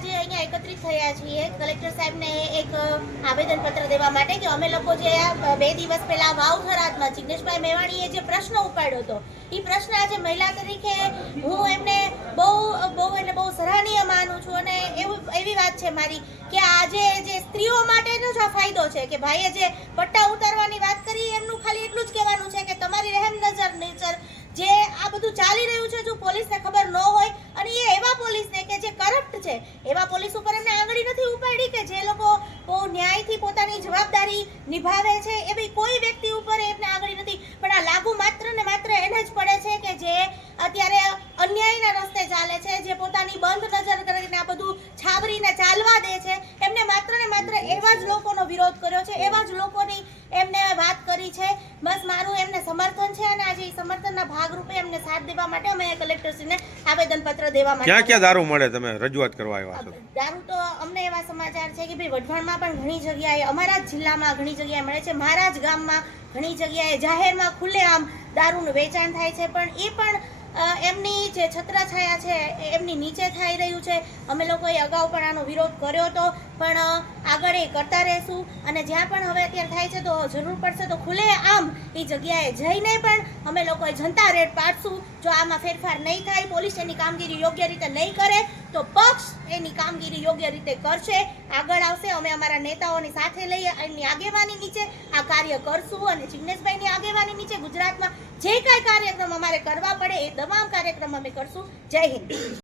આજે અહીંયા એકત્રિત થયા છીએ કલેક્ટર સાહેબને એક આવેદનપત્ર દેવા માટે કે અમે લોકો જે 2 દિવસ પહેલા વાવ થરાદમાં જિગ્નેશભાઈ મેવાણીએ જે પ્રશ્ન ઉપાડ્યો હતો એ પ્રશ્ન આજે મહિલા તરીકે હું એમને બહુ સરાહનીય માનું છું અને એવી વાત છે મારી કે આજે જે સ્ત્રીઓ માટેનો જ આ ફાયદો છે કે ભાઈએ જે પટ્ટા ઉતારવાની વાત કરી એમનું ખાલી એટલું જ કહેવાનું છે કે તમારી રહેમ નજર જે આ બધું ચાલી રહ્યું છે જો પોલીસને ખબર ન હોય અને એ એવા પોલીસને કે જે કરપ્ટ છે એવા પોલીસ ઉપર એમને આંગળી નથી ઉપાડી કે જે લોકો બહુ ન્યાયથી પોતાની જવાબદારી નિભાવે છે એવી કોઈ વ્યક્તિ ઉપર એમને આંગળી નથી પણ આ લાગુ માત્ર ને માત્ર એને જ પડે છે કે જે અત્યારે અન્યાયના રસ્તે ચાલે છે જે પોતાની બંધ નજર કરીને આ બધું છાવરીને ચાલવા દે છે એમને માત્ર ને માત્ર એવા જ લોકોનો વિરોધ કર્યો છે એવા જ લોકોની એમને વાત કરી છે બસ મારું એમને સમર્થન છે અને આજે સમર્થનના ભાગરૂપે એમને સાથ દેવા માટે અમે કલેક્ટરશ્રીને આવેદનપત્ર દેવા માટે ક્યાં દારૂ મળે તમે રજૂઆત કરવા આવ્યા છો દારૂ તો અમને એવા સમાચાર છે કે ભાઈ વઢવાણમાં પણ ઘણી જગ્યાએ અમારા જ જિલ્લામાં ઘણી જગ્યાએ મળે છે મારા જ ગામમાં ઘણી જગ્યાએ જાહેરમાં ખુલ્લેઆમ દારૂનું વેચાણ થાય છે પણ એ પણ એમની જે છત્રછાયા છે એમની નીચે થઈ રહ્યું છે અમે લોકોએ અગાઉ પણ આનો વિરોધ કર્યો હતો પણ આગળ એ કરતા રહેશું અને જ્યાં પણ હવે અત્યારે થાય છે તો જરૂર પડશે તો ખુલ્લે આમ એ જગ્યાએ જઈને પણ અમે લોકોએ જનતા રેડ પાડશું જો આમાં ફેરફાર નહીં થાય પોલીસ એની કામગીરી યોગ્ય રીતે નહીં કરે તો પક્ષ એની કામગીરી યોગ્ય રીતે કરશે આગળ આવશે અમે અમારા નેતાઓની સાથે લઈ એમની આગેવાની નીચે આ કાર્ય કરશું અને જિગ્નેશભાઈની આગેવાની નીચે ગુજરાતમાં જે કાંઈ કાર્યક્રમ અમારે કરવા પડે એ તમામ કાર્યક્રમ અમે કરશું જય હિન્દ।